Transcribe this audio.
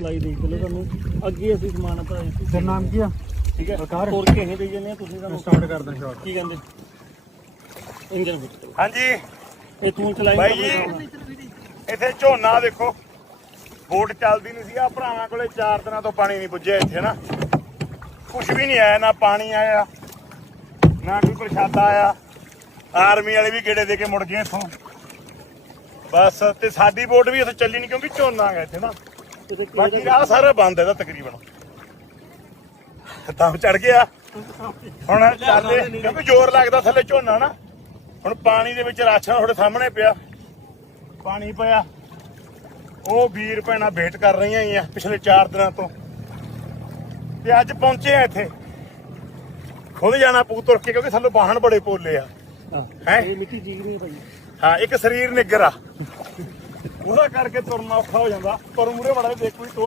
Supply ਦੇ ਚਲੋ ਤੁਹਾਨੂੰ। ਅੱਗੇ ਅਸੀਂ ਸਮਾਨ ਆਪਾਂ ਤੇਰਾ ਨਾਮ ਕੀ ਆ? ਠੀਕ ਹੈ ਬਲਕਾਰ? ਹੋਰ ਕੇ ਹੀ ਦੇ ਜੰਨੇ ਤੁਸੀਂ ਸਾਨੂੰ ਸਟਾਰਟ ਕਰਦਾ ਸ਼ਾਟ ਕੀ ਕਹਿੰਦੇ? ਇੰਜਨ ਵਿੱਚ ਹਾਂਜੀ। ਇਹ ਤੂੰ ਚਲਾਈ ਬਾਈ ਜੀ ਇੱਥੇ ਝੋਨਾ ਦੇਖੋ। ਬੋਟ ਚੱਲਦੀ ਨਹੀਂ ਸੀ ਆ ਭਰਾਵਾਂ ਕੋਲੇ 4 ਦਿਨਾਂ ਤੋਂ ਪਾਣੀ ਨਹੀਂ ਪੁੱਜਿਆ ਇੱਥੇ ਨਾ। ਕੁਝ ਵੀ ਨਹੀਂ ਆਇਆ ਨਾ ਪਾਣੀ ਆਇਆ ਨਾ ਕੋਈ ਪ੍ਰਸ਼ਾਦਾ ਆਇਆ। ਆਰਮੀ ਵਾਲੇ ਵੀ ਗੇੜੇ ਦੇ ਕੇ ਮੁੜ ਗਏ ਇੱਥੋਂ। ਬਸ ਤੇ ਸਾਡੀ ਬੋਟ ਵੀ ਇੱਥੇ ਚੱਲੀ ਨਹੀਂ ਕਿਉਂਕਿ ਝੋਨਾ ਹੈਗਾ ਇੱਥੇ ਨਾ। ਬਾਕੀ ਰਾਹ ਸਾਰਾ ਬੰਦ ਹੈਗਾ ਤਕਰੀਬਨ। ਤਾਂ ਚੜ ਗਿਆ। ਹੁਣ ਚੱਲੇ ਕਿਉਂਕਿ ਜ਼ੋਰ ਲੱਗਦਾ ਥੱਲੇ ਝੋਨਾ ਨਾ। ਹੁਣ ਪਾਣੀ ਦੇ ਵਿੱਚ ਰਾਸ਼ਨ ਤੁਹਾਡੇ ਸਾਹਮਣੇ ਪਿਆ। ਪਾਣੀ ਪਿਆ। ਉਹ ਵੀਰ ਭੈਣਾਂ ਵੇਟ ਕਰ ਰਹੀਆਂ ਹੀ ਆ ਪਿਛਲੇ 4 ਦਿਨਾਂ ਤੋਂ। ਤੇ ਅੱਜ ਪਹੁੰਚੇ ਆ ਇੱਥੇ। ਖੁਦ ਜਾਣਾ ਪੂ ਤੁਰ ਕੇ ਕਿਉਂਕਿ ਥੱਲੋਂ ਬਾਹਣ ਬੜੇ ਪੋਲੇ ਆ। ਹੈਂ? ਇਹ ਮਿੱਟੀ ਜੀਗ ਨਹੀਂ ਹੈ ਭਾਈ। ਹਾਂ ਇੱਕ ਸਰੀਰ ਨਿੱਗਰ ਆ। ਉਹਦਾ ਕਰਕੇ ਤੁਰਨਾ ਔਖਾ ਹੋ ਜਾਂਦਾ ਪਰ ਮੂਰੇ ਬੜਾ ਦੇਖ ਕੋਈ